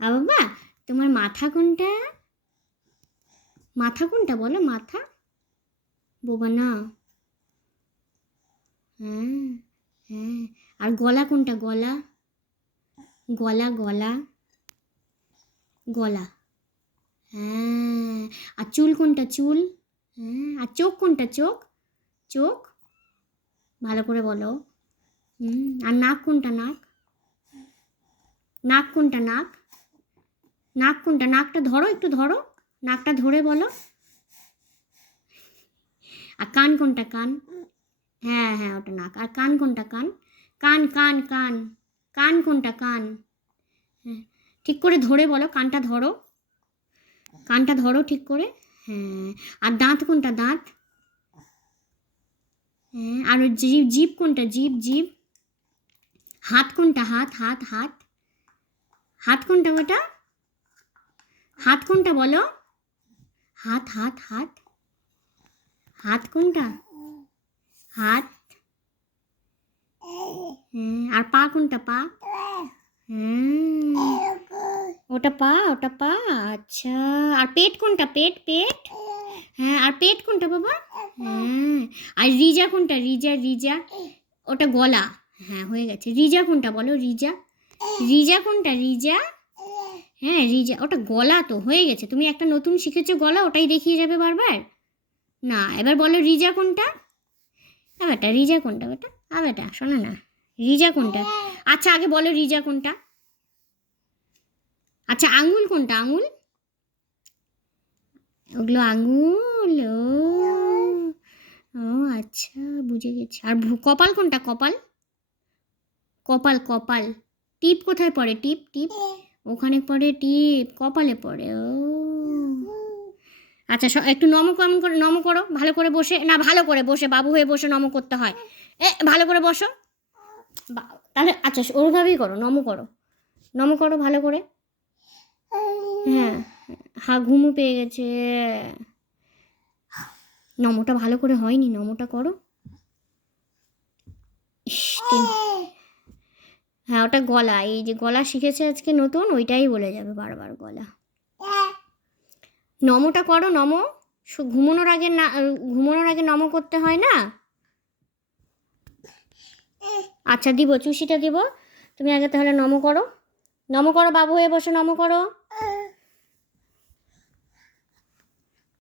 বাবা, তোমার মাথা কোনটা? মাথা কোনটা বলো? মাথা বোবা না। হ্যাঁ হ্যাঁ। আর গলা কোনটা? গলা গলা গলা গলা। হ্যাঁ। আর চুল কোনটা? চুল। হ্যাঁ। আর চোখ কোনটা? চোখ চোখ ভালো করে বলো। আর নাক কোনটা? নাক নাক কোনটা? নাক নাক কোনটা? নাকটা ধরো, একটু ধরো, নাকটা ধরে বলো। আর কান কোনটা? কান। হ্যাঁ হ্যাঁ, ওটা নাক। আর কান কোনটা? কান কান কান কান কান কোনটা? কান। হ্যাঁ, ঠিক করে ধরে বলো, কানটা ধরো, কানটা ধরো ঠিক করে। হ্যাঁ। আর দাঁত কোনটা? দাঁত। হ্যাঁ। আর জিভ, জিভ কোনটা? জিভ জিভ। হাত কোনটা? হাত হাত হাত হাত কোনটা ওটা? হাত কোনটা বলো? হাত হাত হাত হাত কোনটা? হাত। হ্যাঁ। আর পা কোনটা? পা। হুম, ওটা পা, ওটা পা। আচ্ছা। আর পেট কোনটা? পেট পেট। হ্যাঁ। আর পেট কোনটা বাবা? হ্যাঁ। আর রিজা কোনটা? রিজা রিজা। ওটা গলা। হ্যাঁ, হয়ে গেছে। রিজা কোনটা বলো? রিজা। রিজা কোনটা? রিজা। হ্যাঁ, রিজা। ওটা গলা তো, হয়ে গেছে। তুমি একটা নতুন শিখেছো গলা, ওটাই দেখিয়ে যাবে বারবার। না, এবার বলো রিজা কোনটা? বেটা রিজা কোনটা বেটা? বেটা শোনো না, রিজা কোনটা? আচ্ছা, আগে বলো রিজা কোনটা। আচ্ছা, আঙুল কোনটা? আঙুল। ওগুলো আঙুল। ও ও আচ্ছা, বুঝে গেছি। আর কপাল কোনটা? কপাল। কপাল কপাল। টিপ কোথায় পড়ে? টিপ টিপ ওখানে পড়ে। টিপ কপালে পড়ে। ও আচ্ছা, একটু নম কেমন করে? নম করো ভালো করে বসে। না, ভালো করে বসে, বাবু হয়ে বসে নম করতে হয়। ভালো করে বসো। তাহলে আচ্ছা, ওইভাবেই করো, নম করো, নম করো ভালো করে। হ্যাঁ। ঘুমু পেয়ে গেছে। নমটা ভালো করে হয়নি, নমটা করো। হ্যাঁ, ওটা গলা। এই যে গলা শিখেছে আজকে নতুন, ওইটাই বলে যাবে বারবার, গলা। নমটা করো, নম। ঘুমানোর আগে না, ঘুমানোর আগে নম করতে হয় না? আচ্ছা, দিব, চুষিটা দিব। তুমি আগে তাহলে নম করো, নম করো, বাবু হয়ে বসে নম করো।